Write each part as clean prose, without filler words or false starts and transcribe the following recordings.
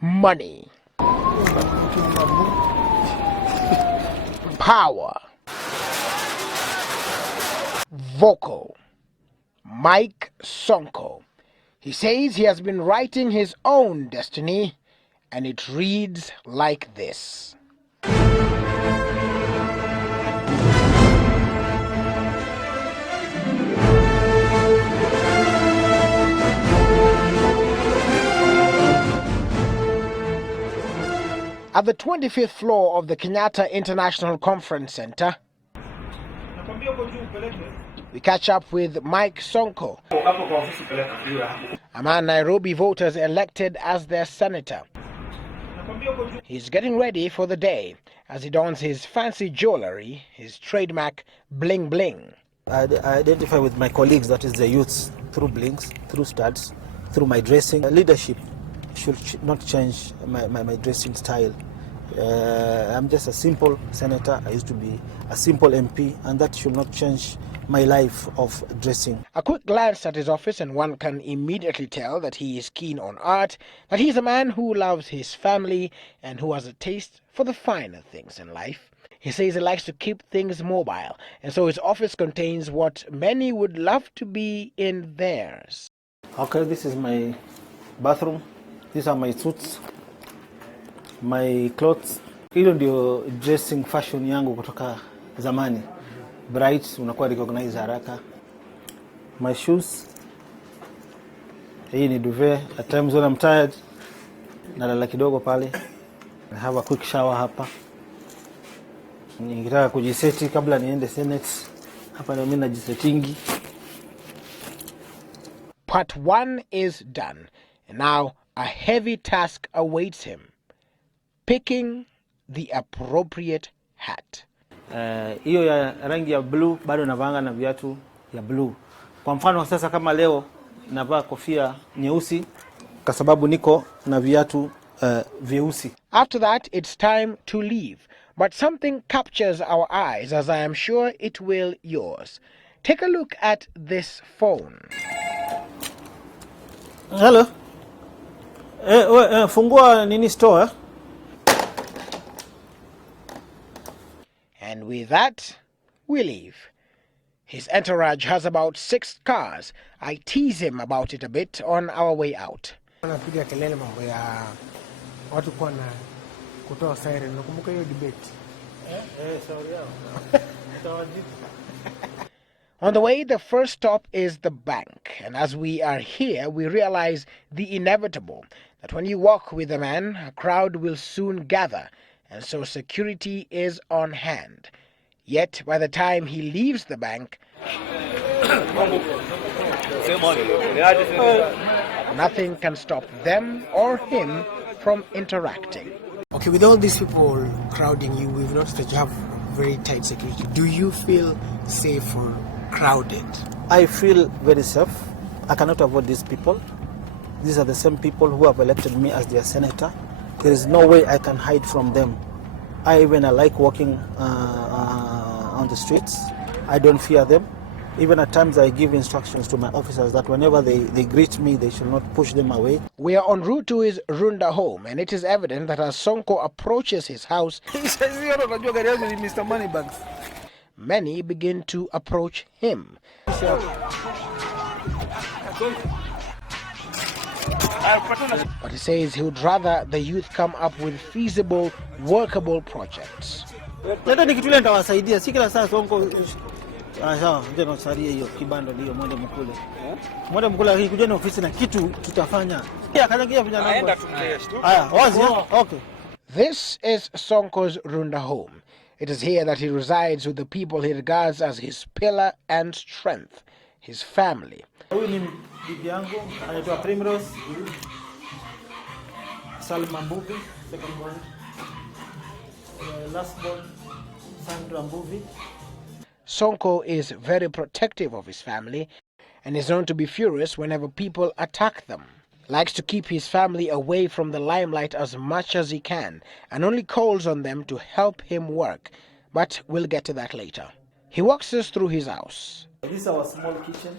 Money. Power. Vocal. Mike Sonko. He says he has been writing his own destiny, and it reads like this. At the 25th floor of the Kenyatta International Conference Center, we catch up with Mike Sonko, a man Nairobi voters elected as their senator. He's getting ready for the day as he dons his fancy jewelry, his trademark bling bling. I identify with my colleagues, that is the youths, through blings, through studs, through my dressing. Leadership should not change my dressing style. I'm just a simple senator. I used to be a simple MP, and that should not change my life of dressing. A quick glance at his office and one can immediately tell that he is keen on art, that he's a man who loves his family and who has a taste for the finer things in life. He says he likes to keep things mobile, and so his office contains what many would love to be in theirs. Okay, this is my bathroom. These are my suits, my clothes. Hilo ndio dressing fashion yangu kutoka zamani. Bright, unakuwa recognize haraka. My shoes. Hii ni duvet. At times when I'm tired, nalala kidogo pale. I have a quick shower hapa. Nikitaka kujiseti kabla niende Senate, hapa na mimi najisetingi. Part 1 is done, and now a heavy task awaits him: picking the appropriate hat. Hiyo ya rangi ya blue bado navaanga na viatu ya blue. Kwa mfano sasa kama leo navaa kofia nyeusi kwa sababu niko na viatu vyeusi. After that, it's time to leave. But something captures our eyes, as I am sure it will yours. Take a look at this phone. Hello. Fungua nini store? And with that, we leave. His entourage has about 6 cars. I tease him about it a bit on our way out. On the way, the first stop is the bank, and as we are here, we realize the inevitable, that when you walk with a man, a crowd will soon gather, and so security is on hand. Yet, by the time he leaves the bank, nothing can stop them or him from interacting. Okay, with all these people crowding you, we've noticed that you have very tight security. Do you feel safe or crowded? I feel very safe. I cannot avoid these people. These are the same people who have elected me as their senator. There is no way I can hide from them. I like walking on the streets. I don't fear them. Even at times I give instructions to my officers that whenever they greet me, they should not push them away. We are en route to his Runda home, and it is evident that as Sonko approaches his house, many begin to approach him. But he says he would rather the youth come up with feasible, workable projects. This is Sonko's Runda home. It is here that he resides with the people he regards as his pillar and strength, his family. Sonko is very protective of his family and is known to be furious whenever people attack them. Likes to keep his family away from the limelight as much as he can and only calls on them to help him work. But we'll get to that later. He walks us through his house. This is our small kitchen.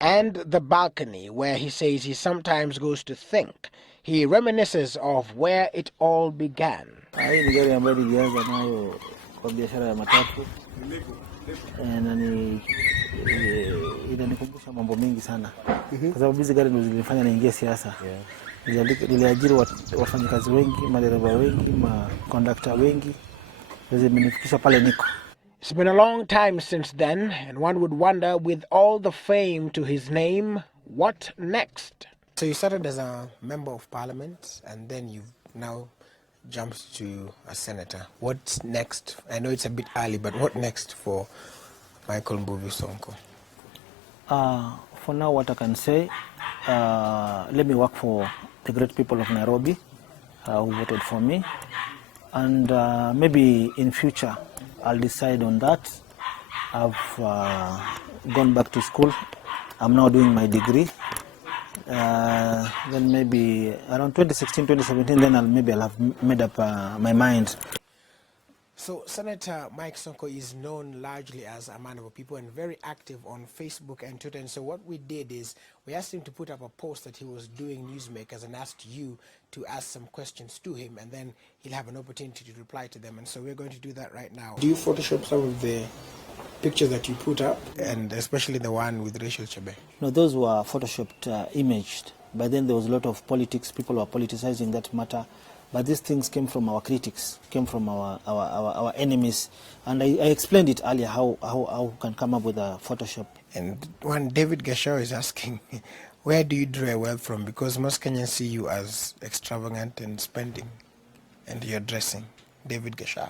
And the balcony, where he says he sometimes goes to think. He reminisces of where it all began. Hii ni gari ambayo nilianza nayo kwa biashara ya matatu. Na inanikumbusha mambo mengi sana. Kwa sababu hizi gari ndio zilinifanya niingie siasa. Niliajiri wafanyakazi wengi, madereva wengi, makondakta wengi. Zimenifikisha pale niko. It's been a long time since then, and one would wonder, with all the fame to his name, what next? So you started as a member of parliament, and then you've now jumped to a senator. What's next? I know it's a bit early, but what next for Michael Mbuvi Sonko? For now, what I can say, let me work for the great people of Nairobi who voted for me, and maybe in future I'll decide on that. I've gone back to school. I'm now doing my degree. Then maybe around 2016, 2017, then I'll have made up my mind. So Senator Mike Sonko is known largely as a man of the people and very active on Facebook and Twitter. And so what we did is we asked him to put up a post that he was doing Newsmakers and asked you to ask some questions to him, and then he'll have an opportunity to reply to them. And so we're going to do that right now. Do you Photoshop some of the pictures that you put up, and especially the one with Rachel Chebe? No, those were photoshopped, imaged. By then there was a lot of politics. People were politicizing that matter. But these things came from our critics, came from our enemies. And I explained it earlier how we can come up with a Photoshop. And one David Gashaw is asking, where do you draw wealth from? Because most Kenyans see you as extravagant and spending, and you're dressing. David Gashaw.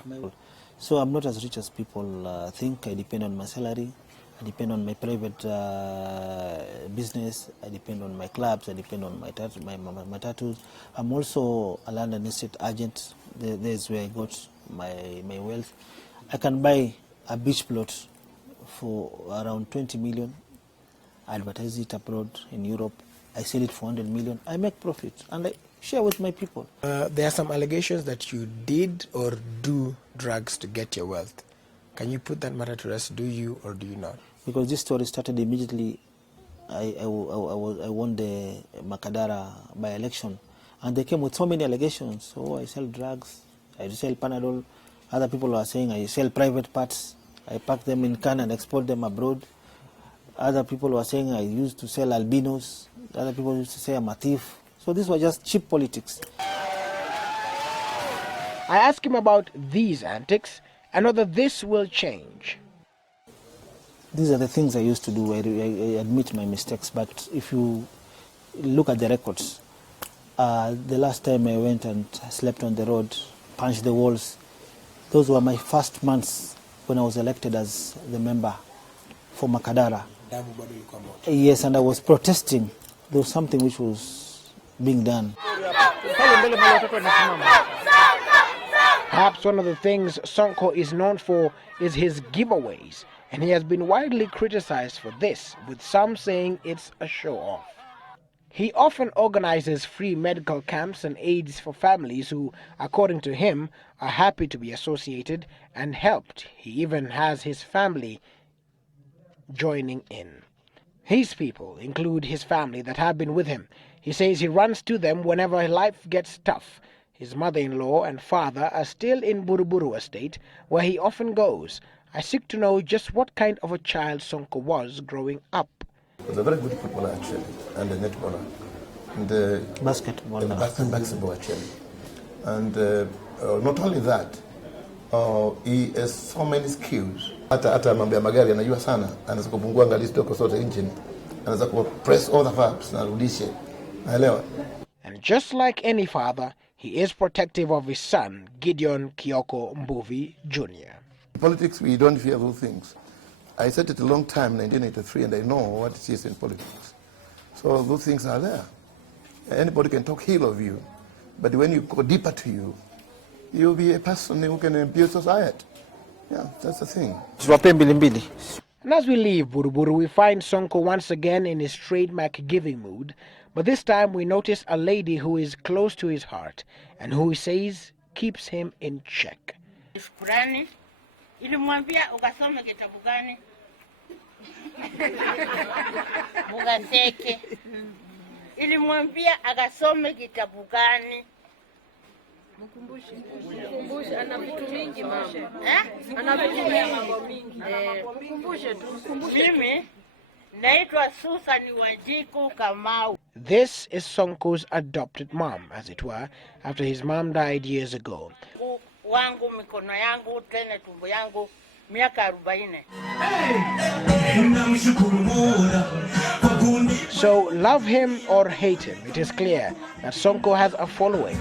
So I'm not as rich as people think. I depend on my salary. I depend on my private business. I depend on my clubs. I depend on my tattoos. I'm also a land and estate agent. There's where I got my wealth. I can buy a beach plot for around 20 million. I advertise it abroad in Europe. I sell it for 100 million. I make profit and I share with my people. There are some allegations that you did or do drugs to get your wealth. Can you put that matter to rest? Do you or do you not? Because this story started immediately, I won the Makadara by-election. And they came with so many allegations. So I sell drugs, I sell Panadol. Other people are saying I sell private parts. I pack them in can and export them abroad. Other people were saying I used to sell albinos. Other people used to say I'm a thief. So these were just cheap politics. I ask him about these antics and whether this will change. These are the things I used to do. I admit my mistakes, but if you look at the records, the last time I went and slept on the road, punched the walls, those were my first months when I was elected as the member for Makadara. Yes, and I was protesting. There was something which was being done. Perhaps one of the things Sonko is known for is his giveaways, and he has been widely criticized for this, with some saying it's a show-off. He often organizes free medical camps and aids for families who, according to him, are happy to be associated and helped. He even has his family joining in. His people include his family that have been with him. He says he runs to them whenever life gets tough. His mother-in-law and father are still in Buruburu estate, where he often goes. I seek to know just what kind of a child Sonko was growing up. He was a very good footballer actually, and a netballer. And basketball actually. And not only that, he has so many skills. Hata mambo ya magari anajua sana, anaweza kupungua angalia stoko sote engine, anaweza press all the valves na rudishe. Naelewa. And just like any father, he is protective of his son, Gideon Kioko Mbuvi Jr. In politics, we don't fear those things. I said it a long time, 1983, and I know what it is in politics. So those things are there. Anybody can talk ill of you, but when you go deeper to you, you'll be a person who can build society. Yeah, that's the thing. And as we leave Buruburu, we find Sonko once again in his trademark giving mood, but this time we notice a lady who is close to his heart and who he says keeps him in check. Shukrani Ilimwambia ukasome kitabu gani? Mugaseke. Ilimwambia akasome kitabu gani? Mkumbushe, ana vitu mingi mama. Ana vitu mingi. Mkumbushe tu. Mimi naitwa Susan Wajiku Kamau. This is Sonko's adopted mom, as it were, after his mom died years ago. Wangu mikono yangu tena tumbo yangu miaka 40. So love him or hate him, it is clear that Sonko has a following.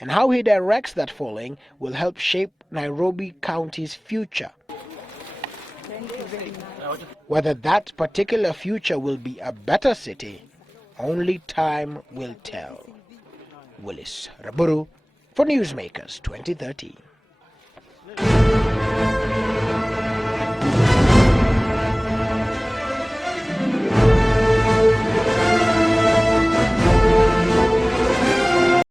And how he directs that following will help shape Nairobi County's future. Whether that particular future will be a better city, only time will tell. Willis Raburu for Newsmakers 2013.